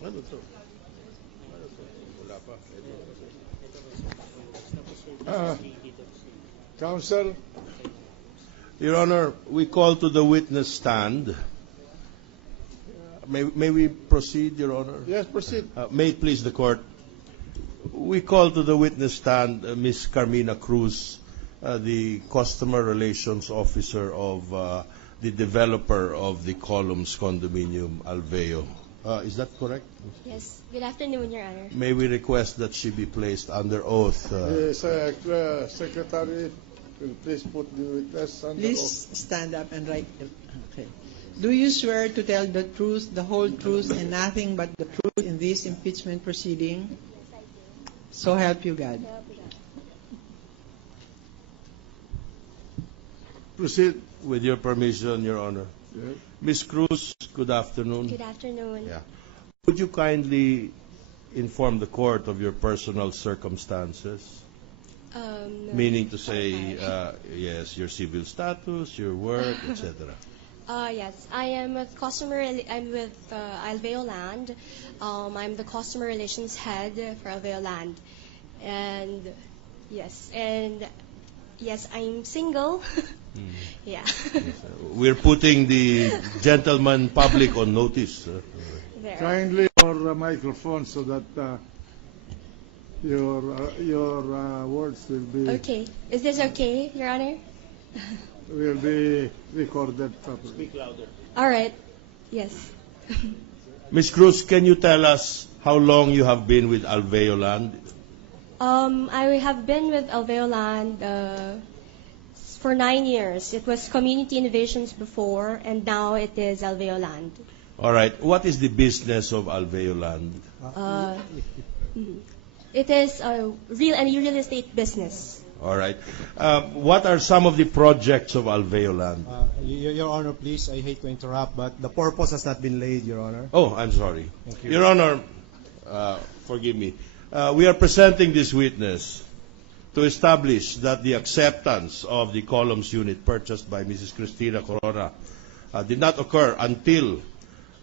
Ano to? Ano to? Wala pa. Counsel, Your Honor, we call to the witness stand. May we proceed, Your Honor? yes, proceed. May it please the court. We call to the witness stand Ms. Carmina Cruz, the Customer Relations Officer of the developer of the Columns condominium, Alveo. Is that correct? Yes. Good afternoon, Your Honor. May we request that she be placed under oath? Secretary, will please put the witness under Please oath. stand up and write. Okay. Do you swear to tell the truth, the whole truth, and nothing but the truth in this impeachment proceeding? So help you God. Proceed. With your permission, Your Honor. Yes. Ms. Cruz, good afternoon. Good afternoon. Yeah. Would you kindly inform the court of your personal circumstances? Meaning to say, yes, your civil status, your work, etc. Yes, I am with I'm with Alveo Land. I'm the customer relations head for Alveo Land, and yes, I'm single. Yeah. We're putting the gentleman public on notice. There. Kindly your microphone so that your words will be Okay. Is this okay, Your Honor? recorded properly. Speak louder. All right. Yes. Ms. Cruz, can you tell us how long you have been with Alveo Land? I have been with Alveo Land for 9 years. It was Community Innovations before, and now it is Alveo Land. All right. What is the business of Alveo Land? It is a real estate business. All right. What are some of the projects of Alveo Land? Your Honor, please, I hate to interrupt, but the purpose has not been laid, Your Honor. Oh, I'm sorry. Thank you. Your Honor, forgive me. We are presenting this witness to establish that the acceptance of the columns unit purchased by Mrs. Cristina Corona did not occur until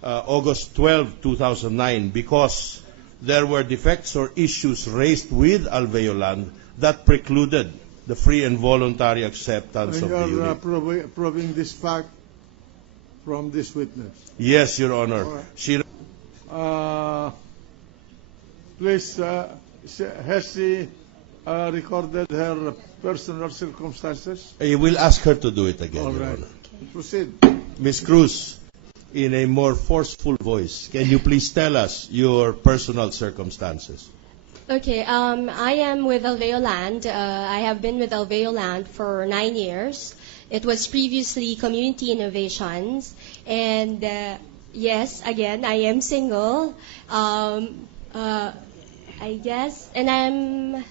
August 12, 2009, because there were defects or issues raised with Alveo Land that precluded the free and voluntary acceptance And of the you are unit. proving this fact from this witness. Yes, Your Honor. All right. She Please, has she recorded her personal circumstances? I will ask her to do it again, All Your right. Honor. Proceed. Ms. Cruz, in a more forceful voice, can you please tell us your personal circumstances? Okay, I am with Alveo Land. I have been with Alveo Land for 9 years. It was previously Community Innovations. And yes, again, I am single. I guess. And I'm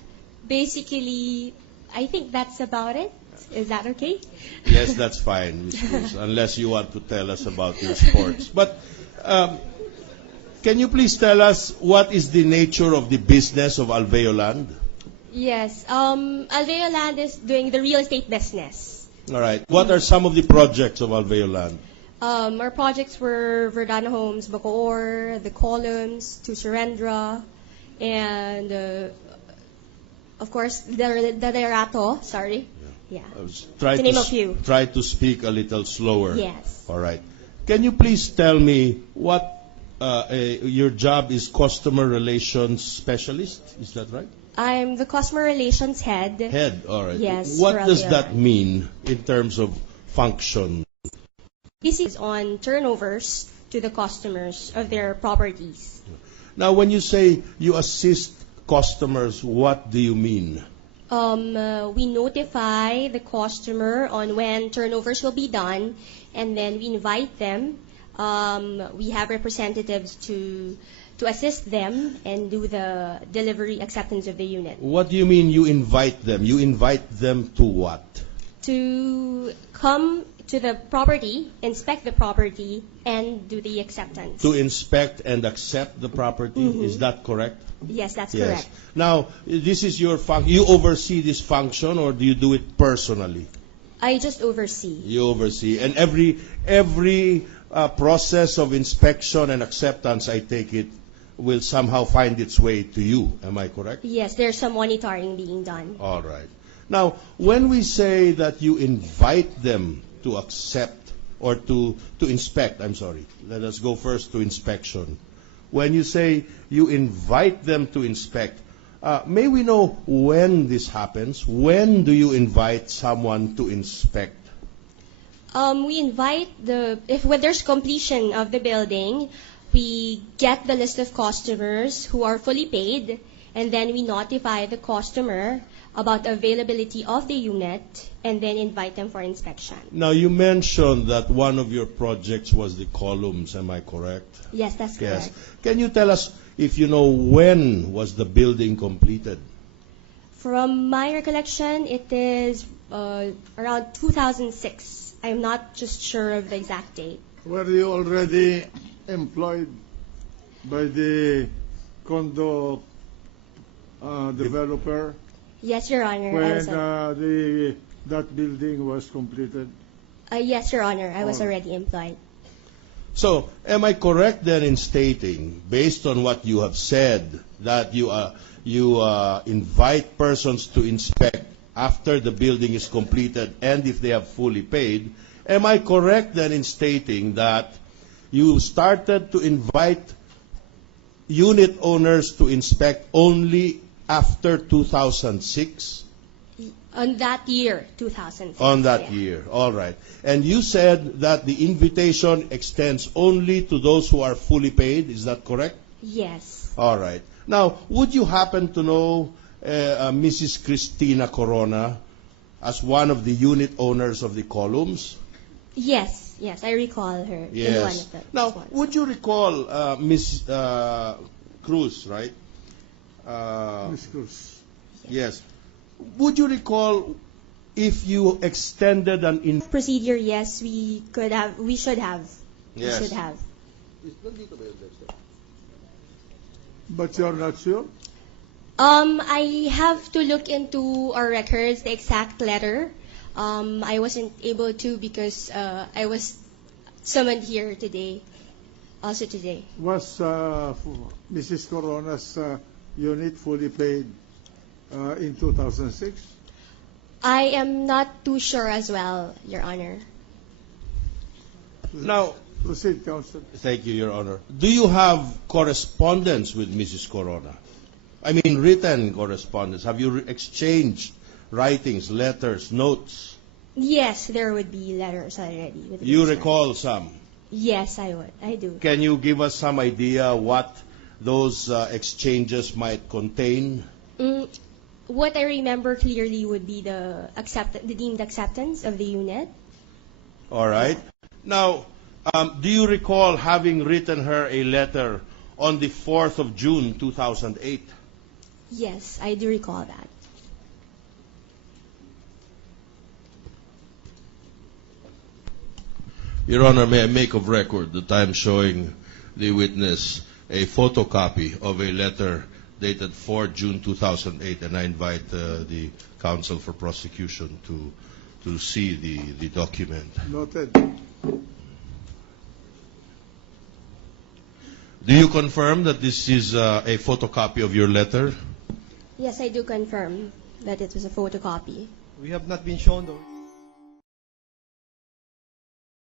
basically, I think that's about it. Is that okay? Yes, that's fine, Ms. Cruz, unless you want to tell us about your sports. But can you please tell us what is the nature of the business of Alveo Land? Yes, Alveo Land is doing the real estate business. All right. What are some of the projects of Alveo Land? Our projects were Verdana Homes, Bacoor, the Columns, to Surrendra, and of course, the Derato, sorry. Yeah. Try To name a few. Try to speak a little slower. Yes. All right. Can you please tell me what your job is? Customer relations specialist, is that right? I'm the customer relations head. Head, all right. Yes, What for does Alveo that Land. mean in terms of function? This is on turnovers to the customers of their properties. Now, when you say you assist customers, what do you mean? We notify the customer on when turnovers will be done, and then we invite them. We have representatives to assist them and do the delivery acceptance of the unit. What do you mean you invite them? You invite them to what? To come to the property, inspect the property, and do the acceptance. To inspect and accept the property, is that correct? Yes, that's Yes. correct. Now, this is your function. You oversee this function, or do you do it personally? I just oversee. You oversee, and every process of inspection and acceptance, I take it, will somehow find its way to you. Am I correct? Yes, there's some monitoring being done. All right. Now, when we say that you invite them to accept or to inspect, I'm sorry, let us go first to inspection. When you say you invite them to inspect, may we know when this happens? When do you invite someone to inspect? We invite when there's completion of the building, we get the list of customers who are fully paid, and then we notify the customer about the availability of the unit, and then invite them for inspection. Now, you mentioned that one of your projects was the columns. Am I correct? Yes, that's correct. Yes. Can you tell us if you know when was the building completed? From my recollection, it is around 2006. I'm not just sure of the exact date. Were you already employed by the condo developer Yes, Your Honor. when that building was completed? Yes, Your Honor. I was Oh. already employed. So, am I correct then in stating, based on what you have said, that you invite persons to inspect after the building is completed and if they have fully paid? Am I correct then in stating that you started to invite unit owners to inspect only after 2006? On that year, 2006. On that yeah. year, all right. And you said that the invitation extends only to those who are fully paid, is that correct? Yes. All right. Now, would you happen to know Mrs. Cristina Corona as one of the unit owners of the columns? Yes, I recall her in one of the Now, ones. would you recall Miss Cruz, right? Ms. Cruz. Yes. Would you recall if you extended an Procedure, yes, we should have. Yes. We should have. But you're not sure? I have to look into our records, the exact letter. I wasn't able to because I was summoned here today. Also today. Was Mrs. Corona's unit fully paid in 2006? I am not too sure as well, Your Honor. Now, Proceed, Counsel. thank you, Your Honor. Do you have correspondence with Mrs. Corona? I mean, written correspondence. Have you exchanged writings, letters, notes? Yes, there would be letters already. With You this one. recall some. Yes, I would. I do. Can you give us some idea what those exchanges might contain? What I remember clearly would be the deemed acceptance of the unit. All right. Now, do you recall having written her a letter on the 4th of June, 2008? Yes, I do recall that. Your Honor, may I make of record that I am showing the witness a photocopy of a letter dated 4 June 2008, and I invite the counsel for prosecution to see the document. Noted. Do you confirm that this is a photocopy of your letter? Yes, I do confirm that it was a photocopy. We have not been shown though.